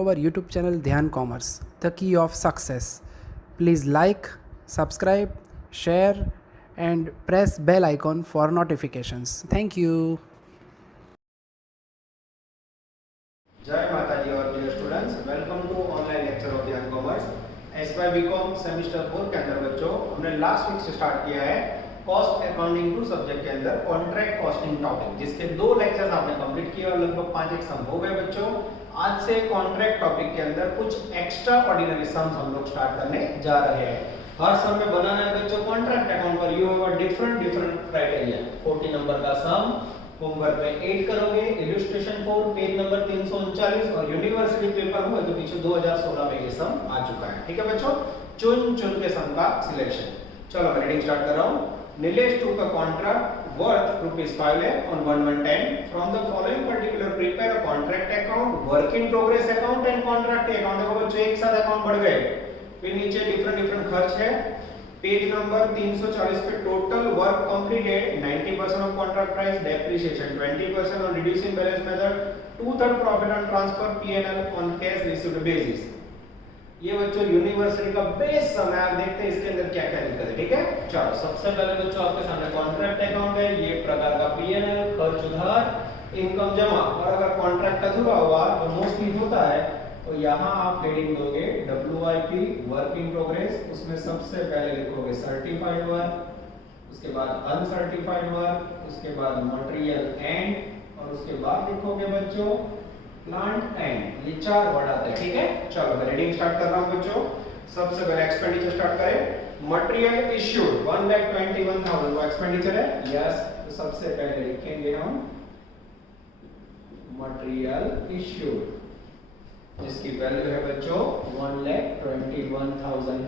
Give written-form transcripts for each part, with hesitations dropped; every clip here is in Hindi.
our YouTube channel Dhyan Commerce, the key of success. Please like, subscribe, share, and press bell icon for notifications. Thank you. जय माता दी और dear students, welcome to online lecture of Dhyan commerce. SY BCom semester 4 के अंदर बच्चों हमने लास्ट वीक से स्टार्ट किया है कॉस्ट अकाउंटिंग टू सब्जेक्ट के अंदर कॉन्ट्रैक्ट कॉस्टिंग टॉपिक, जिसके 2 लेक्चर्स आपने कंप्लीट किए और लगभग 5 एग्जाम हो गए बच्चों। आज से कॉन्ट्रैक्ट टॉपिक के अंदर कुछ एक्स्ट्रा ऑर्डिनरी सम्स हम लोग स्टार्ट करने जा रहे हैं। हर सम में बनाना है बच्चों कॉन्ट्रैक्ट अकाउंट पर। You have different criteria. 40 number का सम होमवर्क में 8 करोगे, इलस्ट्रेशन 4 पेज नंबर 339 और यूनिवर्सिटी पेपर हुआ तो पीछे 2016 में ये सम आ चुका है। ठीक है बच्चों, चुन के सम का सिलेक्शन। चलो मैं रीडिंग स्टार्ट कर रहा हूं। नीलेश टू का contract worth ₹5 lakh on 1110 from the following particular prepare a contract account, work in progress account and contract account। देखो बच्चों एक साथ अकाउंट बढ़ गए, फिर नीचे डिफरेंट खर्च है। पेज नंबर 340 पे total work completed 90% of contract price, depreciation 20% on reducing balance method, 2/3 profit on transfer P&L on cash received basis. ये बच्चों यूनिवर्सिटी का बेस समय आप देखते हैं इसके अंदर क्या क्या दिक्कत है। ठीक है, चलो सबसे पहले बच्चों आपके सामने कॉन्ट्रैक्ट अकाउंट है। ये प्रकार का P&L, खर्च उधार, इनकम जमा। और अगर कॉन्ट्रैक्ट अधूरा हुआ तो मोस्टली होता है तो यहाँ आप हेडिंग दोगे WIP वर्क इन प्रोग्रेस। उसमें सबसे पहले लिखोगे सर्टिफाइड वर्क, उसके बाद अनसर्टिफाइड वर्क, उसके बाद मटेरियल एंड, और उसके बाद लिखोगे बच्चों प्लांट एंड। ये 4 वर्ड आते हैं। ठीक है, चलो मैं रीडिंग स्टार्ट कर रहा हूँ बच्चों। सबसे पहले एक्सपेंडिचर स्टार्ट करें। मटेरियल इश्यूड 1,21,000 वो एक्सपेंडिचर है। यस, तो सबसे पहले लिखेंगे हम मटेरियल इश्यूड, जिसकी वैल्यू है बच्चों 1,21,000।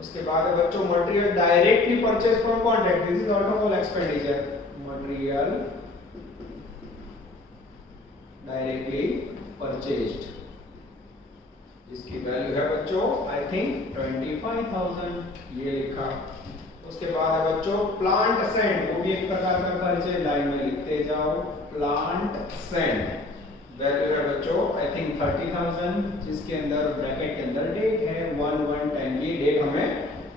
उसके बाद है बच्चों material directly purchase from contract, this is out of all expenditure. Material directly purchased, जिसकी वैल्यू है बच्चों आई थिंक 25,000, ये लिखा। उसके बाद है बच्चों प्लांट सेंड, वो भी एक प्रकार का खर्च है, लाइन में लिखते जाओ प्लांट सेंड। वैल्यू है बच्चों आई थिंक 30,000, जिसके अंदर ब्रैकेट के अंदर डेट है 1/1/10। ये डेट हमें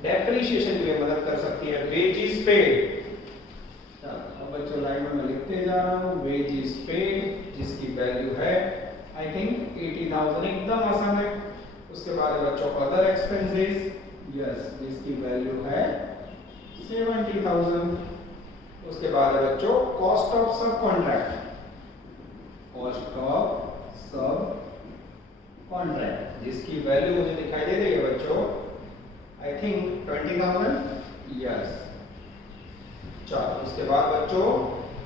डेप्रिसिएशन के लिए मदद कर सकती है। वेजेस पेड, अब बच्चों लाइन में मैं लिखते जा रहा हूँ वेजेस पेड, जिसकी वैल्यू है आई थिंक 80,000, एकदम आसान है। उसके बाद है बच्चों अदर एक्सपेंसेस, यस, जिसकी वैल्यू है 70,000। उसके बाद है बच्चों कॉस्ट ऑफ सब कॉन्ट्रैक्ट, कॉस्ट ऑफ सब कॉन्ट्रैक्ट, जिसकी वैल्यू मुझे दिखाई दे रही है बच्चों आई थिंक 20,000, यस। चलो उसके बाद बच्चों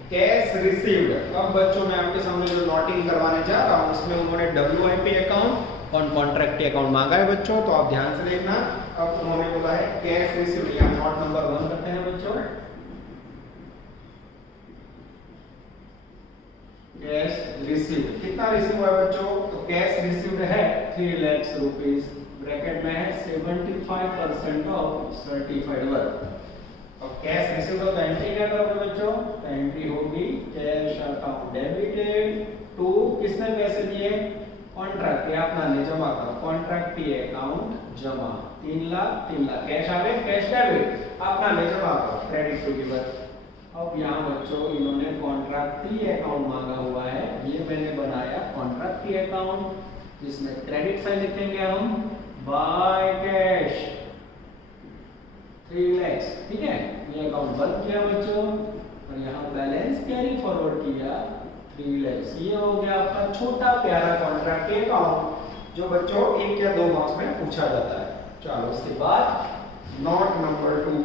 कैश रिसीव्ड। अब बच्चों मैं आपके सामने जो नोटिंग करवाने जा रहा हूं उसमें उन्होंने WIP अकाउंट और कॉन्ट्रैक्ट अकाउंट मांगा है बच्चों, तो आप ध्यान से देखना। अब उन्होंने बोला है कैश रिसीव्ड, यहाँ नोट नंबर 1 करते हैं बच्चों। कैश रिसीव्ड कितना रिसीव हुआ बच्चों, तो कैश रिसीव्ड है 3 लाख रुपीस, ब्रैकेट में है 75% ऑफ सर्टिफाइड वर्क। अब कैश रिसीव्ड हो तो एंट्री क्या करोगे बच्चों, तो एंट्री होगी कैश अकाउंट डेबिटेड टू, किसने पैसे दिए, कॉन्ट्रैक्ट, ये अपना ने जमा करो, कॉन्ट्रैक्ट पे अकाउंट जमा 3 लाख कैश आ गए, कैश डेबिट, अपना ने जमा करो, क्रेडिट टू गिवर। अब यहाँ बच्चों इन्होंने कॉन्ट्रैक्ट अकाउंट मांगा हुआ है, ये मैंने बनाया कॉन्ट्रैक्ट अकाउंट, जिसमें क्रेडिट साइड लिखेंगे हम बाय कैश 3 लाख। ठीक है, ये अकाउंट बंद किया बच्चों और यहाँ बैलेंस कैरी फॉरवर्ड किया 3 लाख। ये हो गया आपका छोटा प्यारा कॉन्ट्रैक्ट अकाउंट, जो बच्चों 1 या 2 मार्क्स में पूछा जाता है। चलो उसके बाद नोट नंबर 2,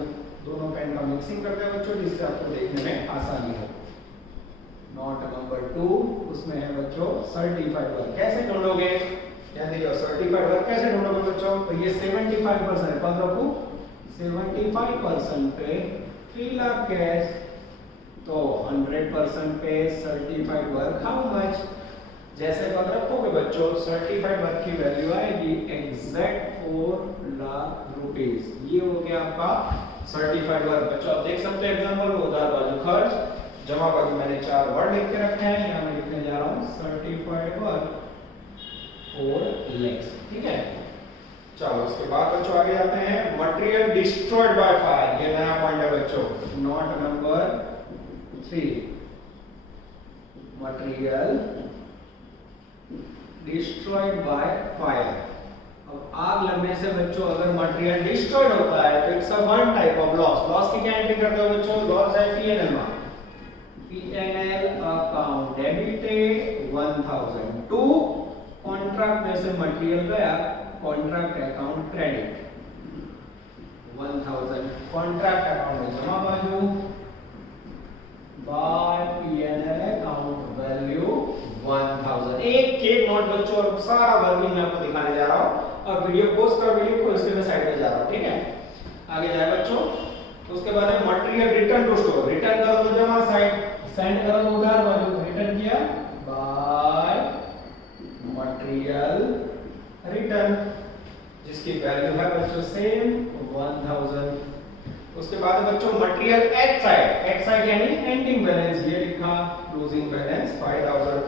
दोनों पेन का मिक्सिंग करते हैं बच्चों, जिससे आपको देखने में आसानी हो। नोट नंबर 2 उसमें है बच्चों सर्टिफाइड वर्क। कैसे ढूंढोगे, ध्यान देखिए, सर्टिफाइड वर्क कैसे ढूंढोगे बच्चों, तो ये 75% पद रखो, 75% पे 3 लाख कैश, तो 100% पे सर्टिफाइड वर्क हाउ मच। जैसे पद रखोगे बच्चों सर्टिफाइड वर्क की वैल्यू आएगी एग्जैक्ट 4 लाख रुपीस। ये हो गया आपका सर्टिफाइड वर्क। बच्चों आप देख सकते हैं एग्जांपल, उधार बाजू खर्च, जमा बाजू मैंने 4 वर्ड लिख के रखे हैं, यहाँ मैं लिखने जा रहा हूँ सर्टिफाइड वर्क। 4 lakhs। ठीक है, चलो उसके बाद बच्चों आगे आते हैं। मटेरियल डिस्ट्रॉयड बाय फायर, ये नया पॉइंट है बच्चों, note number 3। Material destroyed by fire. अब आग लगने से बच्चों अगर मटेरियल डिस्ट्रॉयड होता है तो it's a one type of loss. Loss की क्या एंट्री करते हो बच्चों? लॉस है पीएनएल में। PNL account debited 1000 to contract में से मटेरियल गया, contract account credit 1000 contract account में जमा बाजू बाय पीएनएल अकाउंट वैल्यू 1000। एक नोट बच्चों, और सारा वर्किंग मैं आपको दिखाने जा रहा हूं, और वीडियो पोस्ट कर वीडियो को इसके मैं साइड पे जा रहा हूं। ठीक है, आगे जाए बच्चों। तो उसके बाद है material return to store. Return करो तो जमा साइड, सेंड करो तो उधार बाजू। रिटर्न किया बाय मटेरियल रिटर्न, जिसकी वैल्यू है बच्चों सेम 1000। उसके बाद बच्चों मटेरियल एक्ट साइड यानी एंडिंग बैलेंस, ये लिखा क्लोजिंग बैलेंस 5000।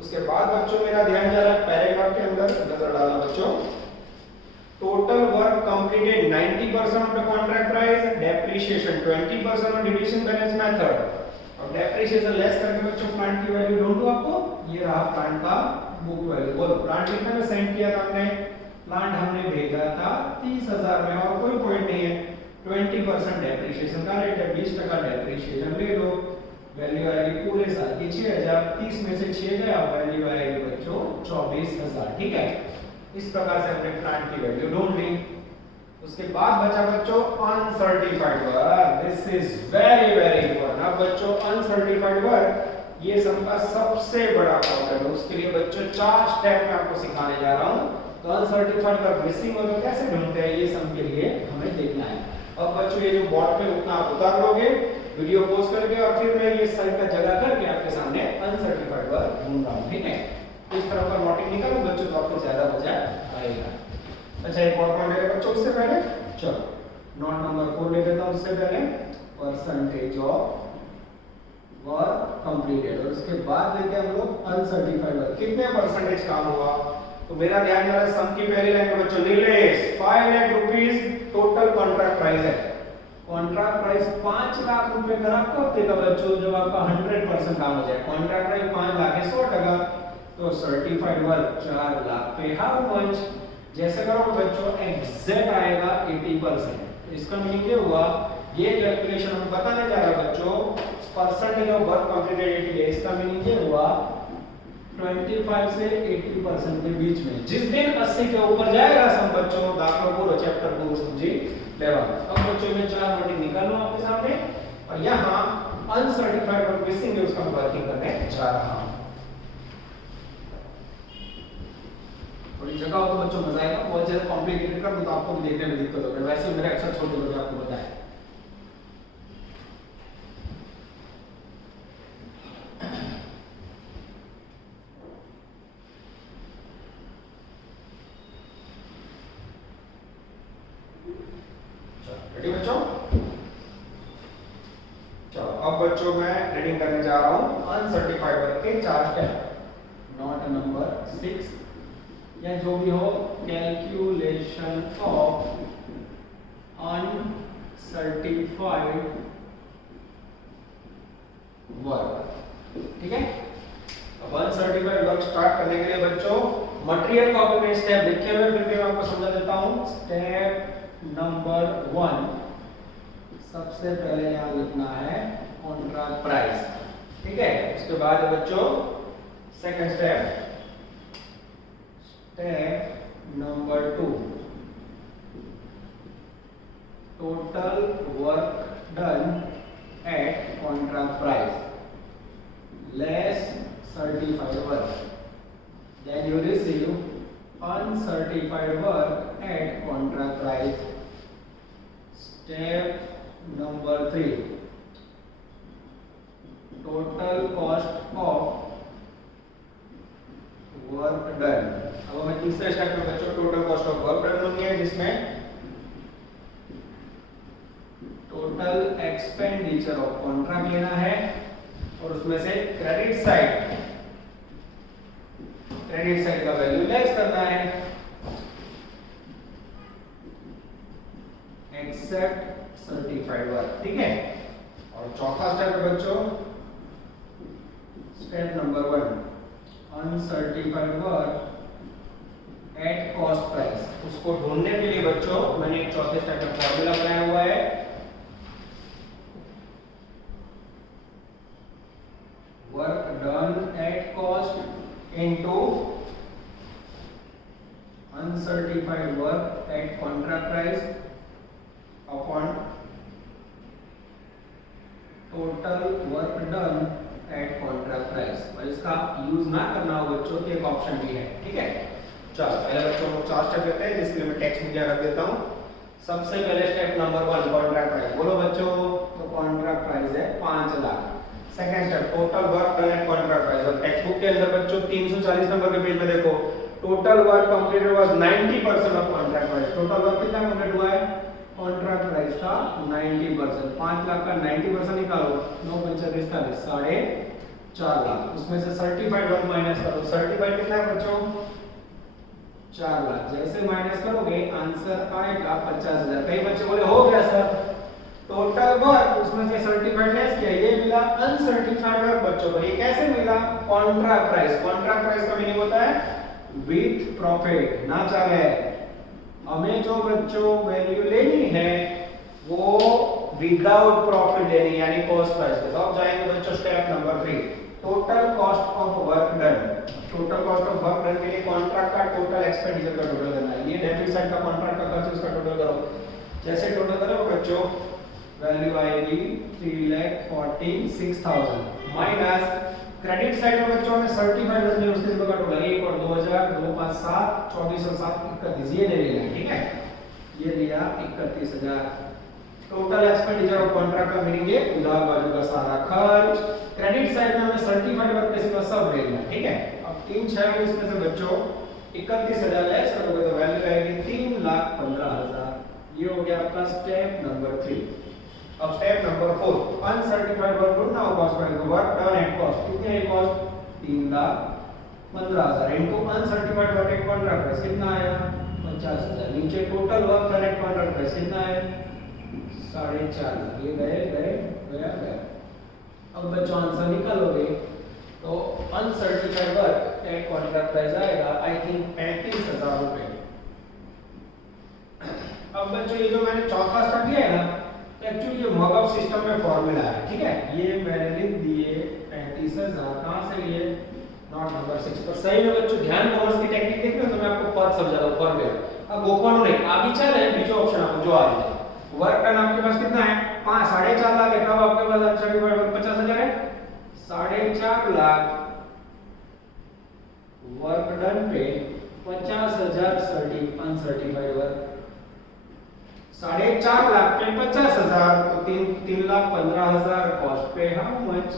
उसके बाद बच्चों मेरा ध्यान जा रहा है पैराग्राफ के अंदर, नजर डालना बच्चों। Total work completed 90% of the contract price, depreciation 20% of deducing balance method. और डेप्रिसिएशन लेस करके बच्चों प्लांट की वैल्यू ढूंढो आपको, ये रहा प्लांट का बुक वैल्यू। बोलो प्लांट कितने में सेंड किया था हमने? प्लांट हमने भेजा था 30000 में, और कोई पॉइंट नहीं है। 20% डेप्रिसिएशन का रेट है, 20% डेप्रिसिएशन ले लो, वैल्यू आएगी पूरे साल की 6000। 30 में से 6 गया, वैल्यू आएगी बच्चों 24000। ठीक है, इस प्रकार से हमने प्लांट की वैल्यू ढूंढ ली। उसके बाद बचा बच्चों uncertified work. This is very very important. अब बच्चों अनसर्टिफाइड वर्क ये सम का सबसे बड़ा प्रॉब्लम है। उसके लिए बच्चों 4 स्टेप में आपको सिखाने जा रहा हूं। तो अनसर्टिफाइड वर्क मिसिंग हो तो कैसे ढूंढते हैं, ये सम के लिए हमें देखना है। अब बच्चों ये जो बोर्ड पे उतना आप उतार लोगे वीडियो पोस्ट करके, और फिर मैं ये साइड का जगह करके आपके सामने अनसर्टिफाइड वर्क ढूंढ रहा हूं। ठीक है, इस तरह का नोटिंग निकालो बच्चों तो आपको ज्यादा मजा आएगा। अच्छा एक और पॉइंट है बच्चों, उससे पहले चलो नोट नंबर 4 ले लेता हूं। उससे पहले परसेंटेज ऑफ वर्क कंप्लीटेड, और उसके बाद लेते हैं हम लोग अनसर्टिफाइड वर्क, कितने परसेंटेज काम हुआ। तो मेरा ध्यान जा रहा है सम की पहली लाइन में बच्चों, Nilesh 5 lakh rupees total contract price है। कॉन्ट्रैक्ट प्राइस 5 लाख रुपए करा कब देगा बच्चों? जब आपका 100% काम हो जाए। कॉन्ट्रैक्ट प्राइस 5 लाख है 100%, तो सर्टिफाइड वर्क 4 लाख पे हाउ मच? जैसे करो बच्चों एग्जैक्ट आएगा 80%। इसका मीनिंग ये हुआ, ये कैलकुलेशन हम बताने जा रहे हैं बच्चों, परसेंटेज ऑफ वर्क कंप्लीटेड है। इसका मीनिंग ये हुआ 25 से 80% के बीच में। जिस दिन 80 के ऊपर जाएगा सम बच्चों, दाखला पूरा चैप्टर पूरा समझी लेवल। अब बच्चों में 4 नोटिंग निकालो आपके सामने, और यहाँ अनसर्टिफाइड वर्क मिसिंग है, उसका वर्किंग करने जा रहा हूं। थोड़ी जगह हो तो बच्चों मजा आएगा, बहुत ज्यादा कॉम्प्लिकेटेड कर दूं तो आपको भी देखने में दिक्कत होगी। वैसे मेरे अक्सर छोटे छोटे आपको बताया। रेडी बच्चों? चलो अब बच्चों मैं रीडिंग करने जा रहा हूं अनसर्टिफाइड वर्क के 4 स्टेप। नोट नंबर 6 या जो भी हो, कैलकुलेशन ऑफ अनसर्टिफाइड वर्क। ठीक है, अब अनसर्टिफाइड वर्क स्टार्ट करने के लिए बच्चों मटेरियल कॉपी में स्टेप लिखे हुए, फिर मैं आपको समझा देता हूं। स्टेप नंबर 1, सबसे पहले यहां लिखना है कॉन्ट्रैक्ट प्राइस। ठीक है, उसके बाद बच्चों second step, step number 2, total work done at contract price less certified work, then you receive uncertified work at contract price. Step number 3, total cost of work done. अब हमें तीसरे स्टेप में बच्चों total cost of work done होनी है, जिसमें टोटल एक्सपेंडिचर ऑफ कॉन्ट्रैक्ट लेना है, और उसमें से क्रेडिट साइड क्रेडिट साइड का वैल्यू लेस करना है, एक्सेप्ट सर्टिफाइड वर्क, ठीक है। और चौथा स्टेप है बच्चों, step number 1, uncertified work at cost price. उसको ढूंढने के लिए बच्चों मैंने एक चौथे स्टेप में फॉर्मूला बनाया हुआ है, work done at cost into uncertified work at contract price upon total work done at contract price. और इसका यूज ना करना हो बच्चों तो एक ऑप्शन भी है, ठीक है। चलो पहले बच्चों को 4 स्टेप लेते हैं, जिसके लिए मैं टेक्स्ट मीडिया रख देता हूँ। सबसे पहले स्टेप नंबर 1, कॉन्ट्रैक्ट प्राइस। बोलो बच्चों, तो कॉन्ट्रैक्ट प्राइस है 5 lakh. Second step, total work done at contract price. और टेक्स्ट बुक के अंदर बच्चों 340 नंबर के पेज में देखो, total work completed was 90% of contract price. Total work कितना कंप्लीट हुआ है, कॉन्ट्रैक्ट प्राइस का 90%। 5 लाख का 90% निकालो, 9 पंचा 45, 4.5 लाख। उसमें से सर्टिफाइड वर्क माइनस करो, सर्टिफाइड कितना है बच्चों, 4 लाख। जैसे माइनस करोगे आंसर आएगा 50,000। कई बच्चे बोले हो गया सर, टोटल वर्क उसमें से सर्टिफाइड लेस किया, ये मिला अनसर्टिफाइड वर्क बच्चों को। ये कैसे मिला, कॉन्ट्रैक्ट प्राइस। कॉन्ट्रैक्ट प्राइस का मीनिंग होता है विथ प्रॉफिट, ना चाहे। हमें जो बच्चों वैल्यू लेनी है वो विदाउट प्रॉफिट लेनी, यानी कॉस्ट प्राइस पे। तो अब जाएंगे बच्चों step number 3, total cost of work done. Total cost of work done के लिए कॉन्ट्रैक्ट का टोटल एक्सपेंडिचर का टोटल करना है। ये डेबिट साइड का कॉन्ट्रैक्ट का खर्च, उसका टोटल करो। जैसे टोटल करो बच्चों, वैल्यू आएगी 3,46,000 माइनस क्रेडिट साइड में बच्चों में सर्टिफाइड वर्क में उसके का टोटल 1 और 2000, 2 5 7 24 और 7 31, ये ले लेना, ठीक है। ये लिया 31,000। टोटल एक्सपेंडिचर ऑफ कॉन्ट्रैक्ट का मीनिंग है उधार बाजू का सारा खर्च। क्रेडिट साइड में हमें सर्टिफाइड वर्क के सिवा सब लेना, ठीक है। अब 3 6 में इसमें से बच्चों 31,000 लेस करोगे तो वैल्यू आएगी 3,15,000। ये हो गया आपका स्टेप नंबर 3। अब स्टेप नंबर 4, अनसर्टिफाइड वर्क ढूंढना हो cost price. Work done at cost, कितनी है cost, 3,15,000 into uncertified work at contract price कितना आया, 50,000। नीचे total work done at contract price कितना है, 4.5 लाख। ये गया। अब बच्चों आंसर निकालोगे तो uncertified work at contract price आएगा आई थिंक 35,000 रुपए। अब बच्चों ये जो मैंने चौथा स्टेप दिया है ना, एक्चुअली ये मॉकअप सिस्टम में फॉर्मूला है, ठीक है। ये मैंने लिख दिए 35,000, कहां से लिए, नॉट नंबर 6 पर। सही में बच्चों ध्यान कॉमर्स की टेक्निक देख रहे हो तो मैं आपको पद समझा रहा हूं फॉर्मूला। अब गोकर्ण नहीं आगे चले, बीजो ऑप्शन आपको जो आ रहा है। वर्क डन आपके पास कितना है, 4.5 लाख है। कब आपके पास अनसर्टिफाइड वर्क 50,000 है, 4.5 लाख वर्क डन पे 50,000 अनसर्टिफाइड वर्क, 4.5 लाख पे 50,000 तो 3,15,000 कॉस्ट पे हाउ मच,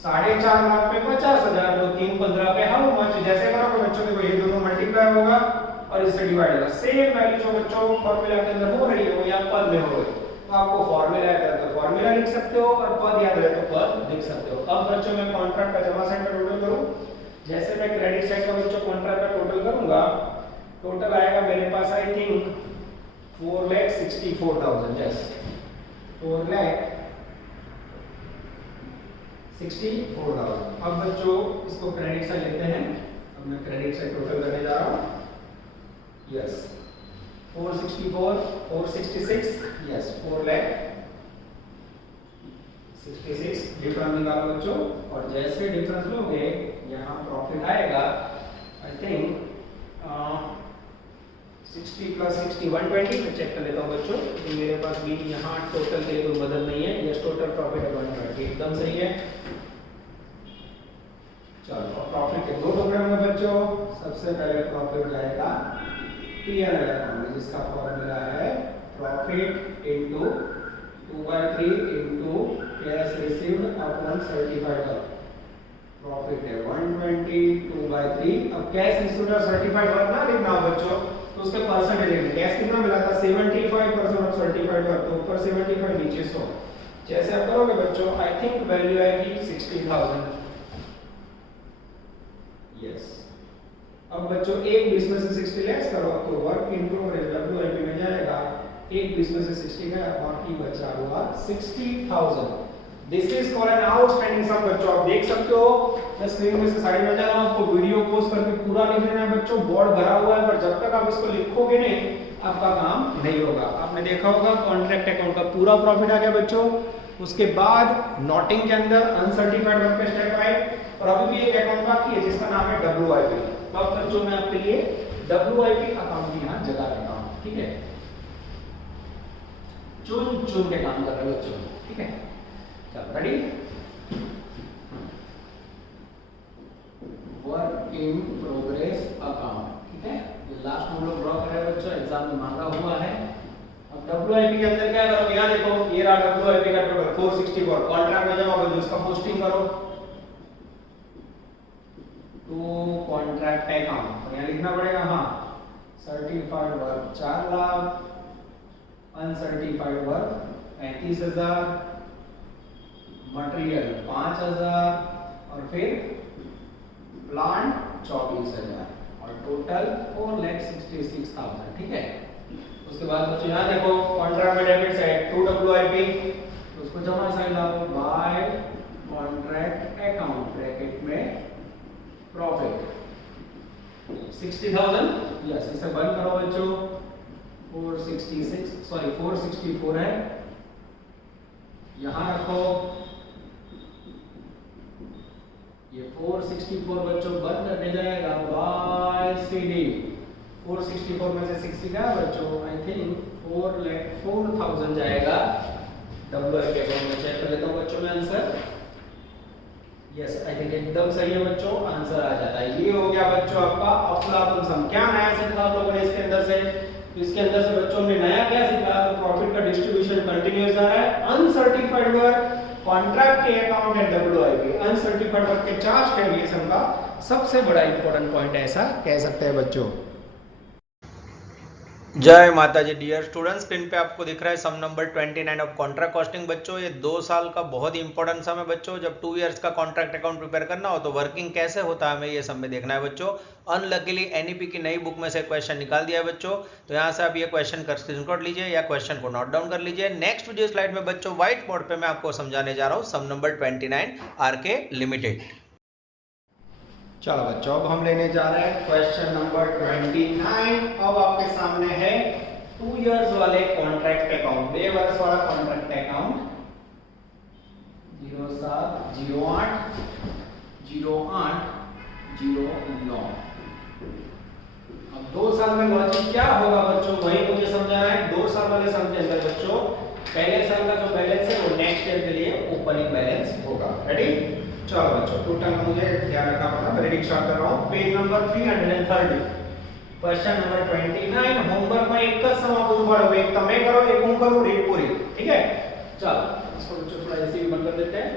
4.5 लाख पे 50,000 तो 3,15 पे हाउ मच। जैसे करोगे बच्चों देखो ये दोनों मल्टीप्लाई होगा और इससे डिवाइड होगा। सेम वैल्यू जो बच्चों फॉर्मूला के अंदर हो रही है वो यहाँ पद में हो रही है। तो आपको फॉर्मूला याद है तो फॉर्मूला लिख सकते हो और पद याद है तो पद लिख सकते हो। अब बच्चों मैं कॉन्ट्रैक्ट का जमा साइड का टोटल करूं, जैसे मैं क्रेडिट साइड का बच्चों कॉन्ट्रैक्ट का टोटल करूंगा, टोटल आएगा मेरे पास आई थिंक 4,64,000। यस 4,64,000। अब बच्चों इसको क्रेडिट साइड लेते हैं। अब मैं क्रेडिट साइड टोटल करने जा रहा हूं। यस 464 466 यस 4,66 डिफरेंस निकालो बच्चों। और जैसे डिफरेंस लोगे यहाँ प्रॉफिट आएगा आई थिंक 60 + 60 120। मैं चेक कर लेता हूँ बच्चों, मेरे पास भी यहाँ टोटल के कोई बदल नहीं है। यस टोटल प्रॉफिट है 120, एकदम सही है। चलो प्रॉफिट के दो टुकड़े होंगे बच्चों। सबसे पहले प्रॉफिट जाएगा P&L अकाउंट में, जिसका फॉर्मूला है profit into 2/3 into cash received upon certified work. Profit है 120 2/3। अब कैश रिसीव्ड और सर्टिफाइड वर्क ना लिखना हो बच्चों तो उसके परसेंटेज लिखना। कैश कितना मिला था 75% ऑफ सर्टिफाइड वर्क, तो ऊपर 75 नीचे 100। जैसे आप करोगे बच्चों आई थिंक वैल्यू आएगी 60,000। यस। अब बच्चों एक 20 में से 60 लेस करो तो वर्क इन प्रोग्रेस WIP में जाएगा, एक 20 में से 60 गया, बाकी बचा हुआ 60,000। This is called an outstanding sum. बच्चों आप देख सकते हो, मैं स्क्रीन में से साइड में जा रहा हूं, आपको वीडियो पॉज करके पूरा लिख लेना है बच्चों। बोर्ड भरा हुआ है, पर जब तक आप इसको लिखोगे नहीं आपका काम नहीं होगा। आपने देखा होगा कॉन्ट्रैक्ट अकाउंट का पूरा प्रॉफिट आ गया बच्चों। उसके बाद नोटिंग के अंदर अनसर्टिफाइड वर्क का स्टेप आए, और अभी भी एक अकाउंट बाकी है जिसका नाम है WIP। तो अब बच्चों मैं आपके लिए WIP अकाउंट की यहां जगह रखता हूं, ठीक है। चुन चुन के काम कर रहे हो बच्चों, ठीक है। चलो ready. Work in progress account, ठीक है। ये लास्ट हम लोग ड्रॉ कर रहे हैं बच्चों, एग्जाम में मांगा हुआ है। अब WIP के अंदर क्या करो, यहां देखो ये रहा WIP का टोटल 464। कॉन्ट्रैक्ट में जमा करो, उसका पोस्टिंग करो टू कॉन्ट्रैक्ट अकाउंट। यहां लिखना पड़ेगा, हाँ, certified work 4 lakh, uncertified work 35,000, material 5,000 और फिर प्लांट 24,000 और टोटल 4,66,000, ठीक है। उसके बाद बच्चों यहाँ देखो कॉन्ट्रैक्ट में डेबिट साइड टू WIP, तो उसको जमा साइड लाओ बाय कॉन्ट्रैक्ट अकाउंट ब्रैकेट में प्रॉफिट 60,000। यस, इसे बंद करो बच्चों। 464 है, यहां रखो। ये 464 बच्चों बंद करने जाएगा बाय CD। 464 में से 60 गया बच्चों, आई थिंक 4,04,000 जाएगा WIP अकाउंट में। चेक कर लेता हूं बच्चों में आंसर। यस, आई थिंक एकदम सही है बच्चों, आंसर आ जाता है। ये हो गया बच्चों आपका अफलातुन सम। क्या नया सीखा आप लोगों ने इसके अंदर से? इसके अंदर से बच्चों ने नया क्या सीखा? तो प्रॉफिट का डिस्ट्रीब्यूशन कंटिन्यूअस जा रहा है। अनसर्टिफाइड वर्क, कॉन्ट्रैक्ट के account and WIP। Uncertified work के चार्ज कैलकुलेशन का सबसे बड़ा इंपॉर्टेंट पॉइंट है, ऐसा कह सकते हैं बच्चों। जय माता जी डियर स्टूडेंट्स, स्क्रीन पे आपको दिख रहा है सम नंबर 29 ऑफ कॉन्ट्रैक्ट कॉस्टिंग। बच्चों ये 2 साल का बहुत ही इंपॉर्टेंट सम है बच्चों। जब 2 इयर्स का कॉन्ट्रैक्ट अकाउंट प्रिपेयर करना हो तो वर्किंग कैसे होता है हमें ये सम में देखना है बच्चों। अनलकीली NEP की नई बुक में से क्वेश्चन निकाल दिया है बच्चों, तो यहाँ से आप ये क्वेश्चन का स्क्रीनशॉट लीजिए या क्वेश्चन को नोट डाउन कर लीजिए। नेक्स्ट वीडियो स्लाइड में बच्चों व्हाइट बोर्ड पे मैं आपको समझाने जा रहा हूँ सम नंबर 29 RK लिमिटेड। चलो बच्चों, अब हम लेने जा रहे हैं क्वेश्चन नंबर 29। अब आपके सामने है 2 इयर्स वाले कॉन्ट्रैक्ट अकाउंट, 2 वर्ष वाला कॉन्ट्रैक्ट अकाउंट 07/08/09। अब 2 साल में लॉजिक क्या होगा बच्चों, वही मुझे समझाना है। 2 साल वाले सम के अंदर बच्चों पहले साल का जो बैलेंस है वो नेक्स्ट ईयर के लिए ओपनिंग बैलेंस होगा। रेडी? चलो बच्चों, टोटल मुझे ध्यान रखना पड़ता है। रीडिंग स्टार्ट कर रहा हूं, page number 330, question number 29। Homework में एक का सम आप उबाड़ो, एक તમે करो, एक હું करूं, रीड पूरी, ठीक है। चलो इसको बच्चों थोड़ा ऐसे ही बंद कर देते हैं।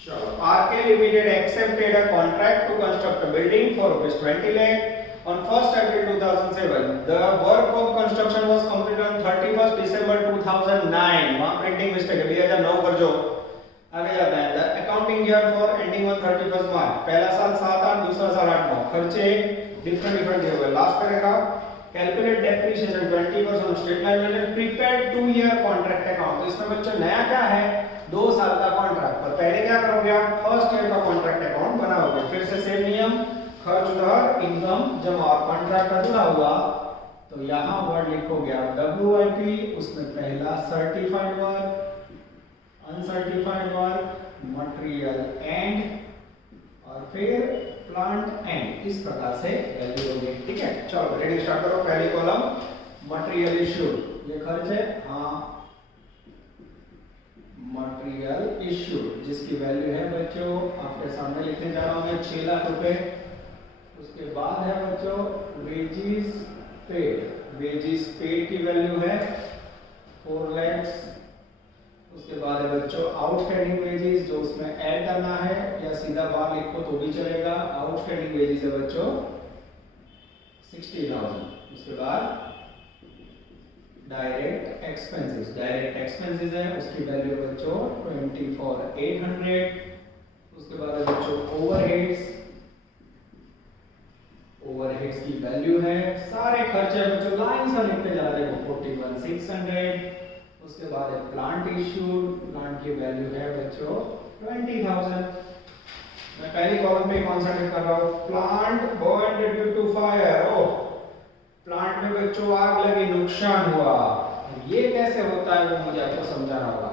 चलो, RK Limited accepted a contract to construct a building for ₹20 lakh on 1st April 2007. The work of construction was completed on 31st December 2009. वहां प्रिंटिंग मिस्टेक है, 2009 कर जो आगे जाता है। The accounting year for ending on 31st मार्च, पहला साल 7/8, दूसरा साल 8/9। खर्चे डिफरेंट दिए हुए। Last paragraph, calculate depreciation 20% on straight line method, prepare 2 year contract account. तो इसमें बच्चों नया क्या है, 2 साल का कॉन्ट्रैक्ट। पर पहले क्या करोगे आप, फर्स्ट ईयर का कॉन्ट्रैक्ट अकाउंट बनाओगे। फिर से सेम नियम, खर्च उधार, इनकम जमा और कॉन्ट्रैक्ट अधूरा हुआ तो यहां वर्ड लिखोगे आप WIP, उसमें पहला certified work, uncertified work, material and और फिर प्लांट एंड। इस प्रकार से वैल्यू होगी, ठीक है। चलो रीडिंग स्टार्ट करो। पहली कॉलम मटेरियल इश्यूड, ये खर्च है, हाँ, मटेरियल इश्यूड जिसकी वैल्यू है बच्चों आपके सामने लिखने जा रहा हूं मैं 6 लाख रुपए। उसके बाद है बच्चों वेजेस पेड, वेजेस पेड की वैल्यू है 4 लाख। उसके बाद है बच्चों आउटस्टैंडिंग वेजेस, जो उसमें ऐड करना है या सीधा बाहर लिखो तो भी चलेगा। आउटस्टैंडिंग वेजेस है बच्चों 60,000। उसके बाद डायरेक्ट एक्सपेंसेस, डायरेक्ट एक्सपेंसेस है उसकी वैल्यू बच्चों 24,800। उसके बाद है बच्चों ओवरहेड्स। ओवरहेड्स की वैल्यू है, सारे खर्चे बच्चों लाइन से लिखते जा रहे हो 41,600। उसके बाद है प्लांट इश्यूड, प्लांट की वैल्यू है बच्चों 20,000। मैं पहली कॉलम पे कॉन्सेंट्रेट कर रहा हूँ। Plant burnt due to fire. Oh, plant में बच्चों आग लगी, नुकसान हुआ। ये कैसे होता है वो मुझे आपको समझाना होगा।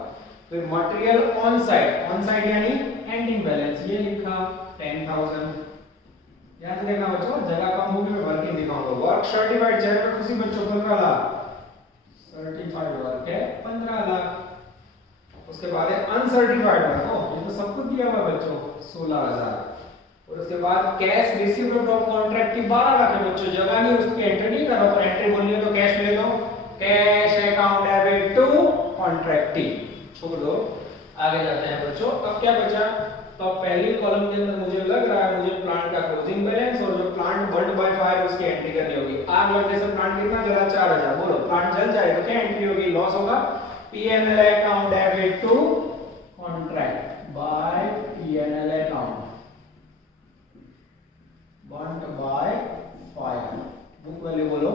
फिर material on site, on site यानी एंडिंग बैलेंस ये लिखा 10,000। याद रखना बच्चों, जगह कम होगी मैं वर्किंग दिखाऊंगा। वर्क सर्टिफाइड चेक में खुशी बच्चों 15 लाख, सर्टिफाइड वर्क है 15 लाख। उसके बाद है अनसर्टिफाइड वर्क। ये तो सब कुछ दिया हुआ बच्चों 16,000। और उसके बाद कैश रिसीव्ड फ्रॉम कॉन्ट्रैक्ट की 12 लाख है बच्चों। जगह नहीं उसकी एंट्री नहीं कर रहा, पर एंट्री बोलनी है तो कैश ले लो, कैश अकाउंट डेबिट टू कॉन्ट्रैक्टी, छोड़ दो। आगे जाते हैं बच्चों। अब क्या बचा, तो पहली कॉलम के अंदर मुझे लग रहा है मुझे प्लांट का क्लोजिंग बैलेंस और जो प्लांट बर्न्ड बाय फायर उसकी एंट्री करनी होगी। आग लगने से प्लांट कितना जला 4,000। बोलो प्लांट जल जाए तो क्या एंट्री होगी, लॉस होगा। PNL account debit to contract by PNL account burnt by fire. Book value बोलो,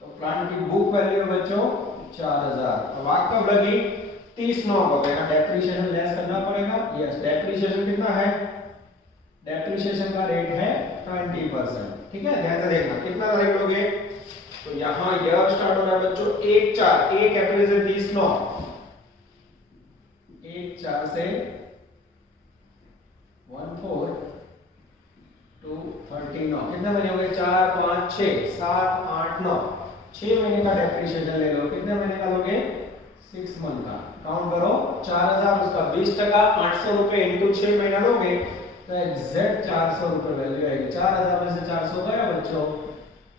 तो प्लांट की बुक वैल्यू बच्चों 4,000। अब आग कब लगी, 30/9 हो गया। डेप्रिसिएशन लेस करना पड़ेगा। यस, डेप्रिसिएशन कितना है, डेप्रिसिएशन का रेट है 20%। ठीक है, ध्यान से देखना कितना रेट लोगे। तो यहां यह स्टार्ट हो रहा है बच्चों 1/4, 1 अप्रैल से 30/9, 1/4 से 1/4 टू 39। कितने महीने हो गए, 4, 5, 6, 7, 8, 9, 6 महीने का डेप्रिसिएशन ले लो। कितने महीने का लोगे, 6 मंथ का। काउंट करो 4,000, उसका 20%, 800 रुपए इंटू 6 महीना लोगे तो एग्जैक्ट 400 रुपए वैल्यू आएगी। 4,000 में से 400 गया बच्चों,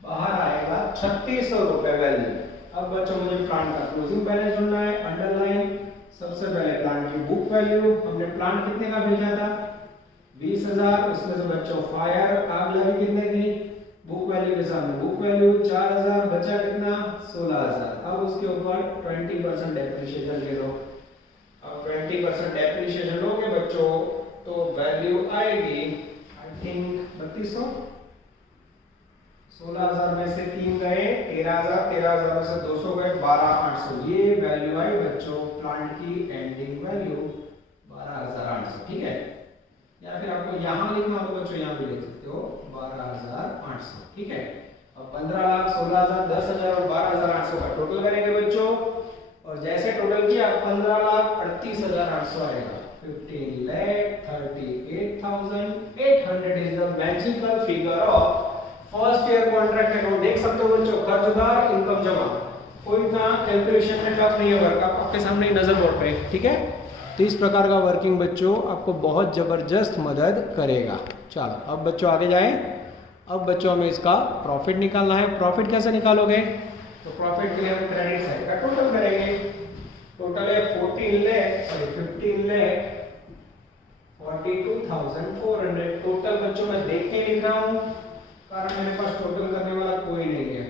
बाहर आएगा 3,600 रुपए वैल्यू। अब बच्चों मुझे प्लांट का क्लोजिंग बैलेंस ढूंढना है। अंडरलाइन सबसे पहले प्लांट की बुक वैल्यू। हमने प्लांट कितने का भेजा था, 20,000। उसमें से बच्चों फायर आग लगी कितने की, बुक वैल्यू के सामने बुक वैल्यू 4,000, बचा कितना 16,000। अब उसके ऊपर 20% डेप्रिसिएशन ले लो। अब 20% डेप्रिसिएशन लोगे बच्चों तो वैल्यू आएगी आई थिंक 3200। 16,000 में से 3 गए 13,000, 13,000 में से 200 गए 12,800। ये वैल्यू आई बच्चों प्लांट की एंडिंग वैल्यू 12,800। ठीक है, या फिर आपको यहां लिखना हो तो बच्चों यहां भी लिख सकते हो 12,800। ठीक है, अब 15 लाख, 16,000, 10,000 और 12,800 का टोटल करेंगे बच्चों। और जैसे टोटल किया 15 लाख 38,800 आएगा। 15,38,800 is the magical figure of first year contract account. देख सकते हो बच्चों, खर्च उधार इनकम जमा, कोई इतना कैलकुलेशन में टफ नहीं होगा, आपके सामने ही नजर बोर्ड पे। ठीक है, तो इस प्रकार का वर्किंग बच्चों आपको बहुत जबरदस्त मदद करेगा। चलो अब बच्चों आगे जाएं। अब बच्चों हमें इसका प्रॉफिट निकालना है। प्रॉफिट कैसे निकालोगे, तो प्रॉफिट के लिए हम क्रेडिट साइड का टोटल करेंगे। टोटल है 15 लाख 42,400। टोटल बच्चों मैं देख के लिख रहा हूँ कारण मेरे पास टोटल करने वाला कोई नहीं है।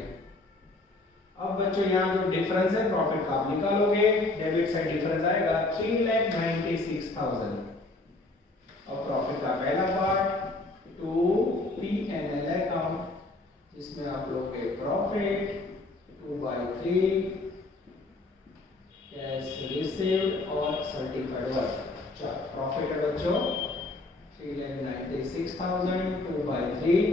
अब बच्चों यहाँ जो डिफरेंस है प्रॉफिट का आप निकालोगे, डेबिट साइड डिफरेंस आएगा 3,96,000। अब प्रॉफिट का पहला पार्ट टू पीएनएल अकाउंट जिसमें आप लोगे प्रॉफिट 2/3 कैश रिसीव्ड और सर्टिफाइड वर्क। चलो प्रॉफिट है बच्चों 3,96,000 2/3।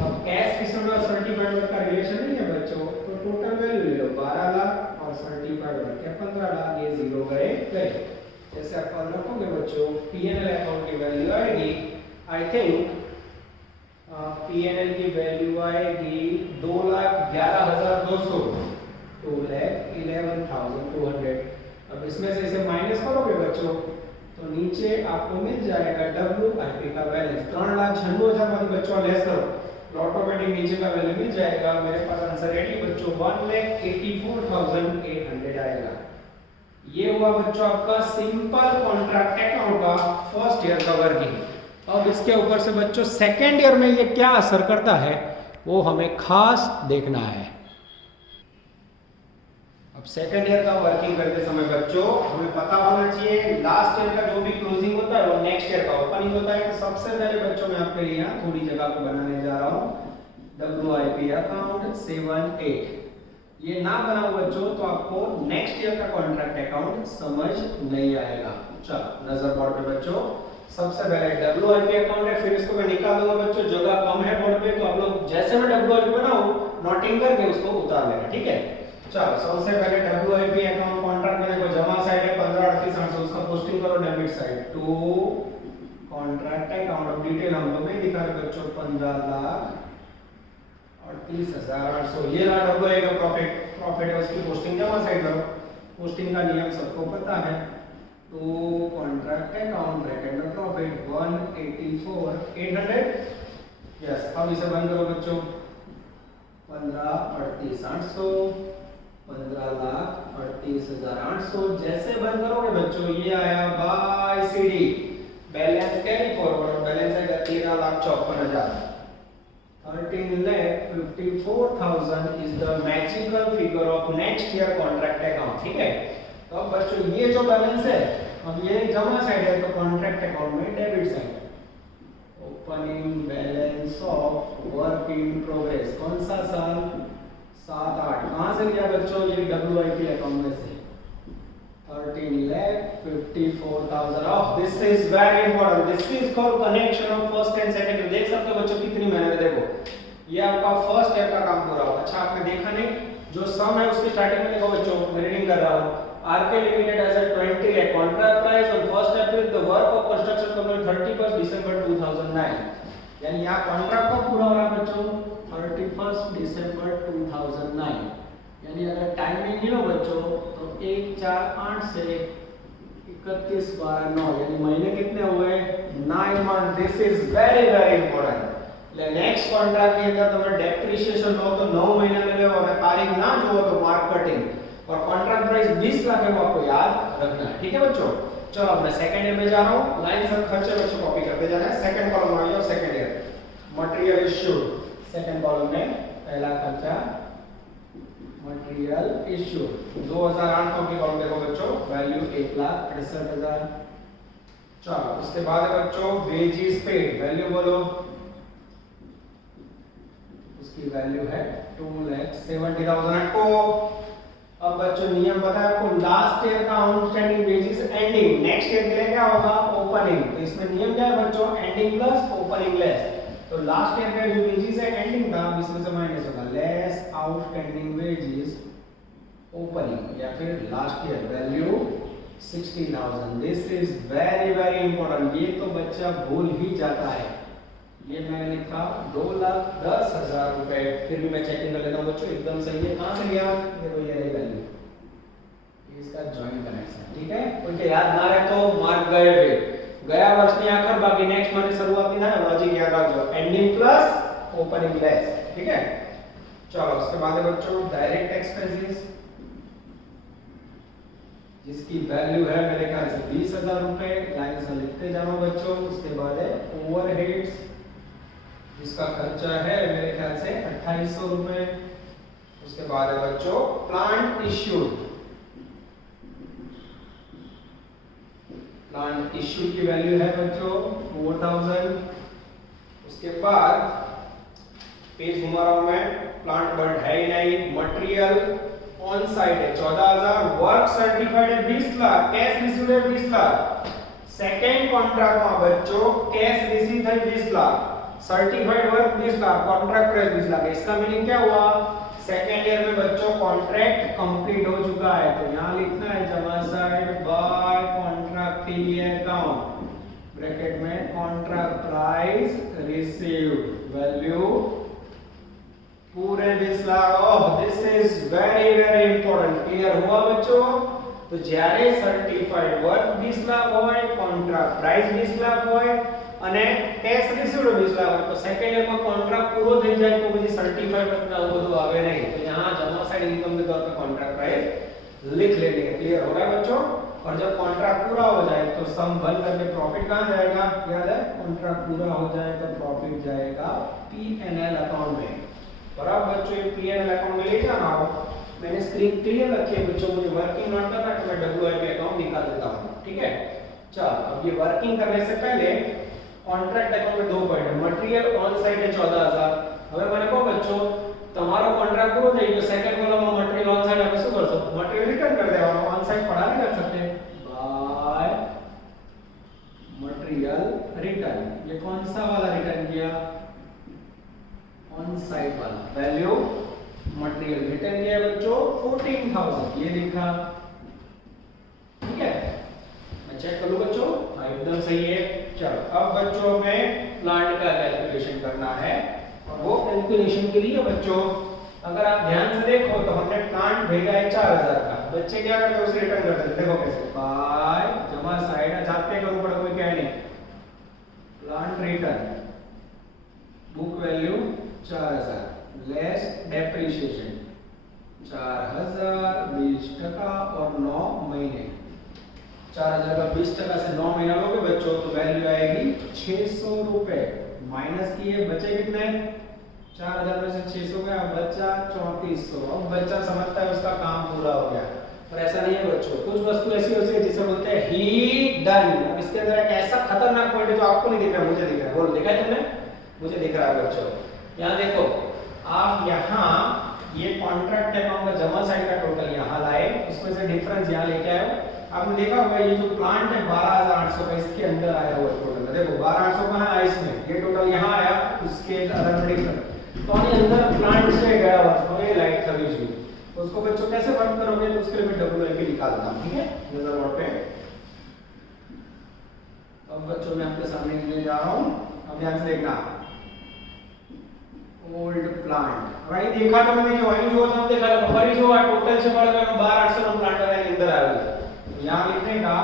अब कैश रिसीव्ड और सर्टिफाइड वर्क का रिलेशन नहीं है बच्चों, तो टोटल वैल्यू ले लो 12 लाख और सर्टिफाइड वर्क है 15 लाख। ये जीरो गए। जैसे आप कॉल रखोगे बच्चों पीएनएल अकाउंट की वैल्यू आएगी आई थिंक पीएनएल की वैल्यू आएगी 2,11,200 2,11,200। अब इसमें से इसे माइनस करोगे बच्चों तो नीचे आपको मिल जाएगा WIP का बैलेंस 3,96,000 बच्चों लेस करो, ऑटोमेटिक नीचे का वैल्यू मिल जाएगा। मेरे पास आंसर रेडी बच्चों 1,84,800 आएगा। ये हुआ बच्चों आपका सिंपल कॉन्ट्रैक्ट अकाउंट का फर्स्ट ईयर का वर्किंग। अब इसके ऊपर से बच्चों सेकेंड ईयर में ये क्या असर करता है वो हमें खास देखना है। अब सेकंड ईयर का वर्किंग करते समय बच्चों हमें पता होना चाहिए लास्ट ईयर का जो भी क्लोजिंग होता है वो नेक्स्ट ईयर का ओपनिंग होता है। तो सबसे पहले बच्चों मैं आपके लिए यहाँ थोड़ी जगह पे बनाने जा रहा हूँ WIP अकाउंट 78। ये ना बनाओ बच्चों तो आपको नेक्स्ट ईयर का कॉन्ट्रैक्ट अकाउंट समझ नहीं आएगा। चलो नजर बोर्ड पे बच्चों सबसे पहले WIP अकाउंट है, फिर इसको मैं निकाल दूंगा बच्चों, जगह कम है बोर्ड पे तो आप लोग जैसे मैं WIP बनाऊं नोटिंग करके उसको उतार लेना, ठीक है। चलो सबसे पहले WIP अकाउंट कॉन्ट्रैक्ट में देखो जमा साइड है 1538 उसका पोस्टिंग करो debit side to contract account of detail हम लोग नहीं दिखा रहे बच्चों 15,38,800 ये रहा WIP का प्रॉफिट है उसकी पोस्टिंग जमा साइड करो। पोस्टिंग का नियम सबको पता है तो कॉन्ट्रैक्ट अकाउंट ब्रैकेट में प्रॉफिट 184,800 यस। अब इसे बंद करो बच्चों 15,38,800 15,38,800 जैसे बंद करोगे बच्चों ये आया by CD balance carry forward balance है 13,54,000 13,54,000 is the magical figure of next year contract account, ठीक है। तो अब बच्चों ये जो बैलेंस है अब ये जमा साइड है तो कॉन्ट्रैक्ट अकाउंट में debit side opening balance of work in progress कौन सा साल 7-8 कहां से लिया बच्चों ये WIP अकाउंट में से 13,54,000 of this is very important this is called connection of first and second. देख सकते हो बच्चों कितनी मेहनत देखो ये आपका फर्स्ट ईयर का काम पूरा हुआ। अच्छा आपने देखा नहीं जो सम है उसकी स्टार्टिंग में देखो बच्चों मैं रीडिंग कर रहा हूं RK Limited has a 20 lakh contract price on 1st April the work of construction completed 31st December 2009 यानी यहाँ कॉन्ट्रैक्ट कब पूरा हो रहा है बच्चों 31st December 2009 यानी अगर टाइमिंग लो बच्चों तो 1-4-8 से 31-12-9 यानी महीने कितने हुए 9 month. This is very very important. Next contract के अंदर तुम्हें डेप्रिसिएशन लो तो 9 महीने में और तारीख ना जो तो मार्क कटिंग और कॉन्ट्रैक्ट प्राइस 20 लाख है वो आपको याद रखना है, ठीक है बच्चों। चलो अब मैं सेकंड ईयर में जा रहा हूं लाइन से खर्चे बच्चों कॉपी करते जाना है। सेकंड कॉलम आ गया second year material issued second column में पहला खर्चा मटेरियल इश्यूड 2008 की कॉलम देखो बच्चों वैल्यू 1,68,000। चलो उसके बाद है बच्चों वेजेस पेड वैल्यू बोलो उसकी वैल्यू है 2,70,000 को। अब बच्चों नियम पता है आपको लास्ट ईयर का outstanding wages ending next year के लिए क्या होगा ओपनिंग। तो इसमें नियम क्या है बच्चों एंडिंग प्लस ओपनिंग लेस। तो लास्ट ईयर का जो वेजेस है एंडिंग था इसमें से माइनस होगा लेस आउटस्टैंडिंग वेजेस ओपनिंग या फिर last year value 60,000। This is very very important ये तो बच्चा भूल ही जाता है। ये मैंने लिखा 2,10,000 रुपए फिर भी मैं चेकिंग कर लेता हूं बच्चों एकदम सही है। कहां से लिया देखो ये रही वैल्यू इसका जॉइंट कनेक्शन, ठीक है। उनके याद ना रहे तो मार्क गए हुए गया वर्ष ની આખર બાકી नेक्स्ट मंथ शुरुआती था लॉजिक याद रखो एंडिंग प्लस ओपनिंग लेस, ठीक है। चलो उसके बाद है बच्चों डायरेक्ट एक्सपेंसेस जिसकी वैल्यू है मेरे ख्याल से 20,000 रुपए लाइन से लिखते जाओ बच्चों। उसके बाद है ओवरहेड्स जिसका खर्चा है मेरे ख्याल से 2,800 रुपए। उसके बाद है बच्चों प्लांट इश्यूड की वैल्यू है बच्चों 4,000। उसके बाद पेज घुमा रहा हूं मैं प्लांट वर्ड है ही नहीं मटेरियल ऑन साइट है 14,000 वर्क सर्टिफाइड है 20 लाख कैश रिसीव्ड है 20 लाख। सेकंड कॉन्ट्रैक्ट में बच्चों कैश रिसीव है 20 lakh certified work 20 lakh contract price 20 lakh. इसका मीनिंग क्या हुआ सेकंड ईयर में बच्चों कॉन्ट्रैक्ट कंप्लीट हो चुका है तो यहां लिखना है जमा side by contract fee account bracket में कॉन्ट्रैक्ट प्राइस रिसीव्ड वैल्यू पूरे 20 lakh of. This is very very important. Clear हुआ बच्चों। तो જ્યારે સર્ટિફાઈડ વર્ક 20 લાખ હોય કોન્ટ્રાક્ટ પ્રાઇસ 20 લાખ હોય અને કેશ રિસીવ્ડ 20 લાખ હોય તો સેકન્ડ ઈયર માં કોન્ટ્રાક્ટ પૂરો થઈ જાય તો પછી સર્ટિફાઈડ वर्क આવું બધું આવે નહીં તો यहां जमा साइड इनकम के तौर पे कॉन्ट्रैक्ट प्राइस लिख लेंगे। क्लियर हो रहा है बच्चों। और जब कॉन्ट्रैक्ट पूरा हो जाए तो सम बन करके प्रॉफिट कहां जाएगा याद है कॉन्ट्रैक्ट पूरा हो जाए तो प्रॉफिट जाएगा P&L अकाउंट में। बराबर बच्चों ये P&L अकाउंट में ले जाना हो मैंने स्क्रीन क्लियर रखी है बच्चों, मुझे वर्किंग नोट करना है तो मैं WIP अकाउंट निकाल देता हूँ, ठीक है। चल अब ये वर्किंग करने से पहले कॉन्ट्रैक्ट अकाउंट में 2 पॉइंट है, मटेरियल ऑन साइट है 14000। હવે મને કહો બચ્ચો તમારો કોન્ટ્રાક્ટ પૂરો થઈ ગયો, સેકન્ડ કોલમમાં મટીરીયલ ઓન સાઇટ આપણે શું કરશો, મટીરીયલ રિટર્ન કરી દેવાનો, ઓન સાઇટ પડા नहीं कर सकते, बाय मटेरियल रिटर्न। ये कौन सा वाला रिटर्न किया, ऑन साइट वाला, वैल्यू मटेरियल रिटर्न किया बच्चों 14000, ये लिखा, ठीक है। मैं चेक कर लूं बच्चों, हाँ एकदम सही है। चलो अब बच्चों में प्लांट का कैलकुलेशन करना है, और वो कैलकुलेशन के लिए बच्चों अगर आप ध्यान से देखो तो हमने प्लांट भेजा है 4000 का, बच्चे क्या करते हैं उसे रिटर्न करते हैं, देखो कैसे, बाय जमा साइड जाते करो पड़ा, कोई क्या नहीं, plant return book value 4000 less depreciation 4000 20% और 9 महीने, 4000 का 20% से 9 महीना लोगे बच्चों तो वैल्यू आएगी 600 रुपए, माइनस किए बचे कितने, 4000 में से 600 गया, बचा 3400। अब बच्चा समझता है उसका काम पूरा हो गया, पर ऐसा नहीं है बच्चों, कुछ वस्तु ऐसी होती है जिसे बोलते हैं ही डन। अब इसके अंदर एक ऐसा खतरनाक पॉइंट है जो आपको नहीं दिख रहा, मुझे दिख रहा है, बोल देखा है तुमने, मुझे दिख रहा है बच्चों। यहाँ देखो आप, यहाँ ये कॉन्ट्रैक्ट अकाउंट का जमा साइड का टोटल यहाँ लाए, इसमें से डिफरेंस यहाँ लेके आए, आपने देखा होगा ये जो प्लांट है 12800 का, इसके अंदर आया हुआ टोटल, देखो 12800 कहाँ आया इसमें, ये टोटल यहाँ आया, उसके अंदर में डिफरेंस, तो ये अंदर प्लांट से गया हुआ तो ये लाइट सर्विस हुई, तो उसको बच्चों कैसे वर्क करोगे, तो उसके लिए मैं WIP निकाल देता हूं, ठीक है, नजर नोट पे। अब बच्चों मैं आपके सामने ले जा रहा हूं, अब ध्यान से देखना, ओल्ड प्लांट भाई देखा तो मैंने, जो અહીં જો તમે देखा ફરી જો આ ટોટલ છે મારા 12800 નો પ્લાન્ટ આની અંદર આવ્યો છે, यहां लिखने का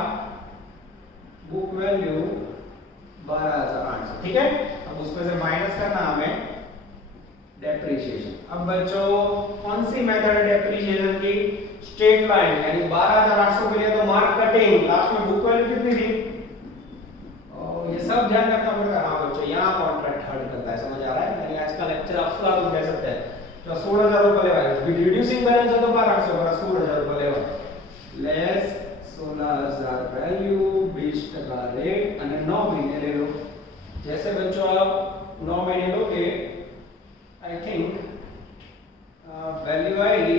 बुक वैल्यू 12800, ठीक है। अब उसमें से माइनस करना हमें डेप्रिसिएशन। अब बच्चों कौन सी मेथड है डेप्रिसिएशन की, स्ट्रेट लाइन, यानी 12800 के लिए तो मार्क कटिंग, लास्ट में बुक वैल्यू कितनी थी, और ये सब ध्यान रखना पड़ेगा। हाँ बच्चों यहाँ कॉन्ट्रैक्ट हर्ट करता है, समझ आ रहा है, यानी आज का लेक्चर अफलातून कह सकते हैं, तो 16000 रुपए लेवा है, रिड्यूसिंग बैलेंस है तो 12800 का 16000 रुपए लेवा, लेस 16000 वैल्यू 20% रेट અને 9 महीने ले लो। जैसे बच्चों आप 9 महीने लोगे, आई थिंक वैल्यू आएगी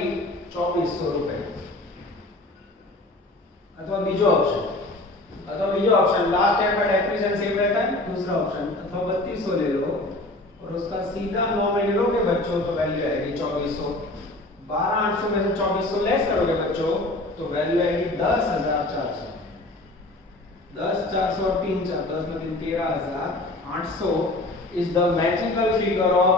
2400 रुपए, अथवा बीजो ऑप्शन लास्ट टाइम का डेप्रिसिएशन सेम रहता है, दूसरा ऑप्शन अथवा 3200 ले लो और उसका सीधा 9 महीने लोगे बच्चों तो वैल्यू आएगी 2400, 12800 में से 2400 लेस करोगे बच्चों तो वैल्यू आएगी 10400, 10400 और 3 4 10 में 13800 is the magical figure of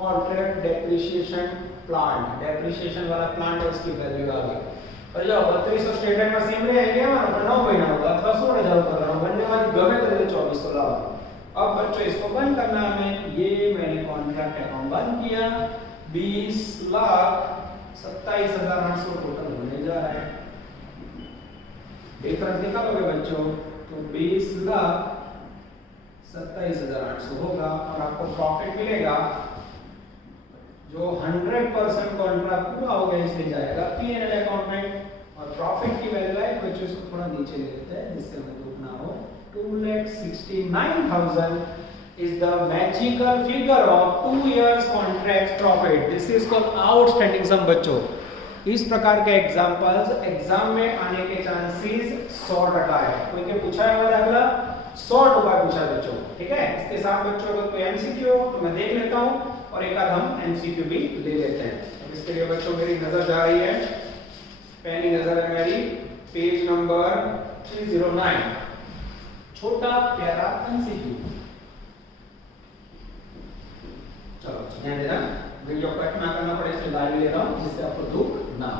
contract depreciation plant, depreciation वाला प्लांट और उसकी वैल्यू आ गई। और जो 3200 स्टैंडर्ड में सेम रहेगा हमारा 9 महीना होगा अथवा 16000 रुपए का, बनने वाली गमे तो 2400 लाओ। अब बच्चों इसको बंद करना हमें, ये मैंने कॉन्ट्रैक्ट अकाउंट बंद किया, 20,27,800 टोटल होने जा रहा है, डिफरेंस निकालोगे बच्चों तो 20,27,800 होगा, और आपको प्रॉफिट मिलेगा जो 100% कॉन्ट्रैक्ट पूरा हो गया इसलिए जाएगा P&L अकाउंट में, और प्रॉफिट की वैल्यू है बच्चों इसको थोड़ा नीचे ले लेते हैं जिससे हमें दुख ना हो, 2,69,000 is the magical figure of 2 years contract profit. This is called outstanding sum बच्चों। इस प्रकार के एग्जांपल्स एग्जाम में आने के चांसेस 100% है, कोई के पूछा है वाला अगला 100% पूछा बच्चों, ठीक है। इसके साथ बच्चों अगर कोई MCQ हो तो मैं देख लेता हूं और एक आध हम MCQ भी ले लेते हैं। अब इसके लिए बच्चों मेरी नजर जा रही है, पहली नजर है मेरी पेज नंबर 309, छोटा प्यारा MCQ। चलो ध्यान देना, वीडियो कट ना करना पड़े इसलिए लाइव ले रहा हूं जिससे आपको दुख ना।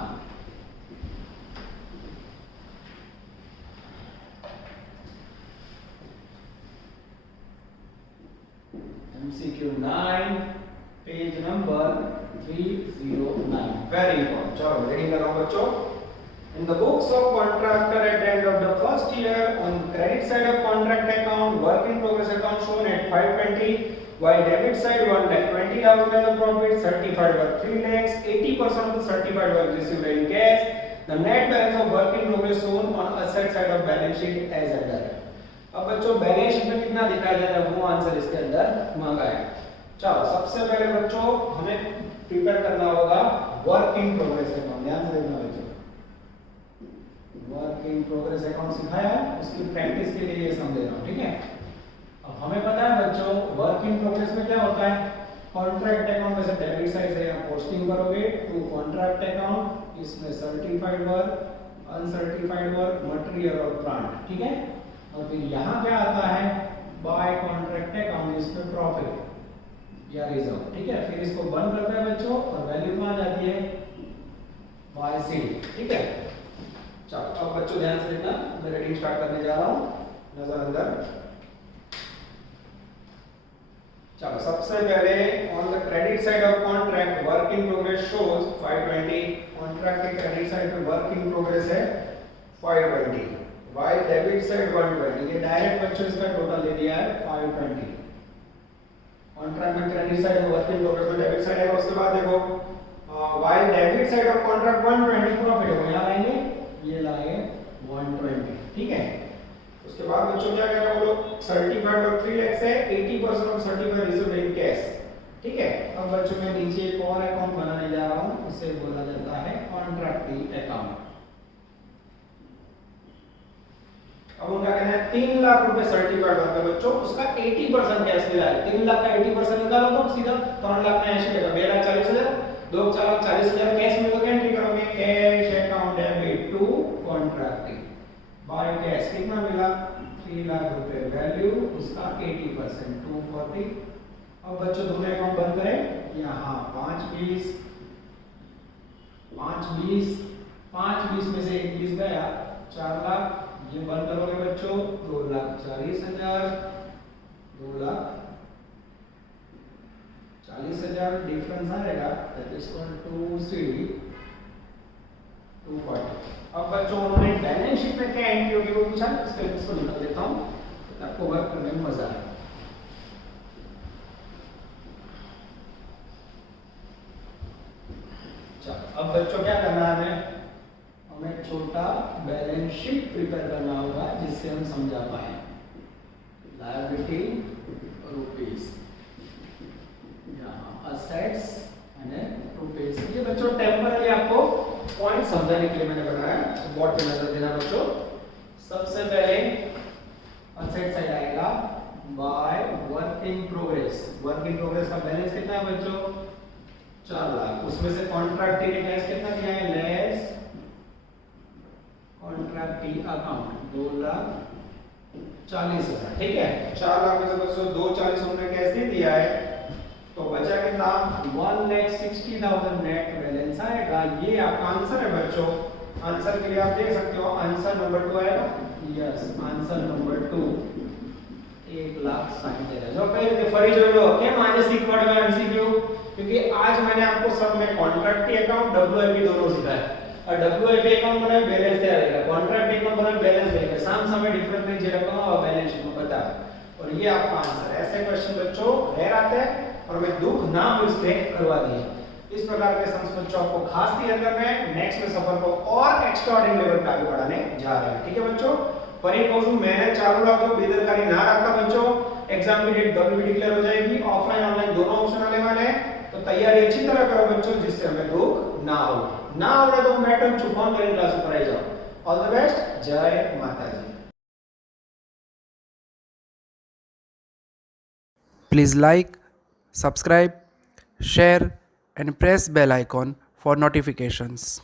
MCQ 9 page number 309, very important. चलो रीडिंग कर रहा हूं बच्चों। In the books of contractor at the end of the first year, on credit side of contract account, work in progress account shown at 520, while debit side 1 lakh 20,000 as a profit, certified work 3 lakhs, 80% of the certified work received in cash. The net balance of work in progress shown on asset side of balance sheet as under. अब बच्चों बैलेंस शीट में कितना दिखाया जा रहा है वो आंसर इसके अंदर मांगा है। चलो सबसे पहले बच्चों हमें प्रिपेयर करना होगा वर्क इन प्रोग्रेस अकाउंट। ध्यान से देखना बच्चों, वर्क इन प्रोग्रेस अकाउंट सिखाया है, उसकी प्रैक्टिस के लिए ये समझ रहा हूं, ठीक है। अब हमें पता है बच्चों वर्क इन प्रोग्रेस में क्या होता है, कॉन्ट्रैक्ट अकाउंट में से डेबिट साइड से आप पोस्टिंग करोगे टू कॉन्ट्रैक्ट अकाउंट, इसमें certified work, uncertified work, material और प्लांट, ठीक है। और फिर यहाँ क्या आता है बाय कॉन्ट्रैक्ट अकाउंट, इसमें प्रॉफिट या रिजर्व, ठीक है। फिर इसको बंद करता है बच्चों और वैल्यू कहाँ जाती है बाय सेल, ठीक है। चलो अब बच्चों ध्यान से देखना, मैं रीडिंग स्टार्ट करने जा रहा हूँ, नजर अंदर। चलो सबसे पहले on the credit side of contract work in progress shows 520, contract के क्रेडिट साइड पे वर्क इन प्रोग्रेस है 520, वाइल डेबिट साइड 120, ये डायरेक्ट बच्चों इसका टोटल दे दिया है 520। कॉन्ट्रैक्ट में क्रेडिट साइड में वर्क इन प्रोग्रेस में डेबिट साइड है, उसके बाद देखो while debit side of contract 120 profit है, यहां लाएंगे ये लाए 120, ठीक है। उसके बाद बच्चों क्या कह रहे हैं वो लोग, सर्टिफाइड वर्क 3 लाख है, 80% of certified received in cash, ठीक है। अब बच्चों मैं नीचे एक और अकाउंट बनाने जा रहा हूं, उसे बोला जाता है कॉन्ट्रैक्टी अकाउंट। अब उनका कहना है 3 लाख रुपए सर्टिफाइड वर्क है बच्चों, उसका 80% कैश मिला है। 3 लाख का 80% निकालो तो सीधा 3 लाख में 80 लगा, 2 लाख 40,000, 2 लाख 40,000 कैश में तो एंट्री करोगे cash account debit to contracting by cash, कितना मिला 3 लाख रुपए, वैल्यू उसका 80% 240। अब बच्चों दोनों अकाउंट बंद करें, यहाँ 5 20 में से 1 20 गया 4 लाख, ये बंद करोगे बच्चों 2,40,000, 2,40,000 डिफरेंस आएगा दैट इज इक्वल टू सी 240। अब बच्चों उन्होंने बैलेंस शीट में क्या एंट्री होगी वो पूछा, इसको निकाल देता हूं तो आपको वर्क करने में मजा आए। चलो अब बच्चों क्या करना है, हमें छोटा बैलेंस शीट प्रिपेयर करना होगा जिससे हम समझा पाए। लायबिलिटी रुपीस, यहाँ असेट्स एंड रुपीस, ये बच्चों टेम्पररी आपको पॉइंट समझाने के लिए मैंने बनाया, बोर्ड पे नजर देना बच्चों। सबसे पहले असेट साइड आएगा by work in progress, work in progress का बैलेंस कितना है बच्चों 4 लाख, उसमें से कॉन्ट्रैक्टी ने कैश कितना दिया है लेस कॉन्ट्रैक्टी अकाउंट 2,40,000, ठीक है। 4 लाख में से बच्चों 2,40,000 उन्होंने कैश दे दिया है, तो बचा कितना 1,60,000 नेट बैलेंस आएगा। ये आपका आंसर है बच्चों। आंसर के लिए आप देख सकते हो आंसर नंबर 2 आएगा, यस आंसर नंबर 2 1,60,000। जो पहले फरी जो लो केम आज શીખવાડવા एमसीक्यू, क्योंकि आज मैंने आपको सब में कॉन्ट्रैक्ट अकाउंट डब्ल्यूआईपी दोनों सिखाया और डब्ल्यूआईपी अकाउंट बनाए बैलेंस तैयार रहेगा, कॉन्ट्रैक्ट अकाउंट बनाए बैलेंस रहेगा, साम सामे डिफरेंट नहीं जे रकम और बैलेंस शीट में बता, और ये आपका आंसर। ऐसे क्वेश्चन बच्चों रेयर आते हैं और मैं दुख ना मुझसे करवा दिए। इस प्रकार के सम्स बच्चों आपको खास तैयार करना है, नेक्स्ट में सफर को और एक्स्ट्राऑर्डिनरी लेवल पे आगे बढ़ाने जा रहे हैं, ठीक है बच्चों। पर एक कहूं मेहनत चालू रखो, बेदरकारी ना रखता बच्चों, एग्जाम की डेट कभी भी डिक्लेयर हो जाएगी, ऑफलाइन ऑनलाइन दोनों ऑप्शन आने वाले हैं, तो तैयारी अच्छी तरह करो बच्चों जिससे हमें दुख ना हो। ना आवड़े तो मैडम चुप ऑन करें क्लास पर आई जाओ। ऑल द बेस्ट, जय माता जी। Please like, subscribe, share and press bell icon for notifications.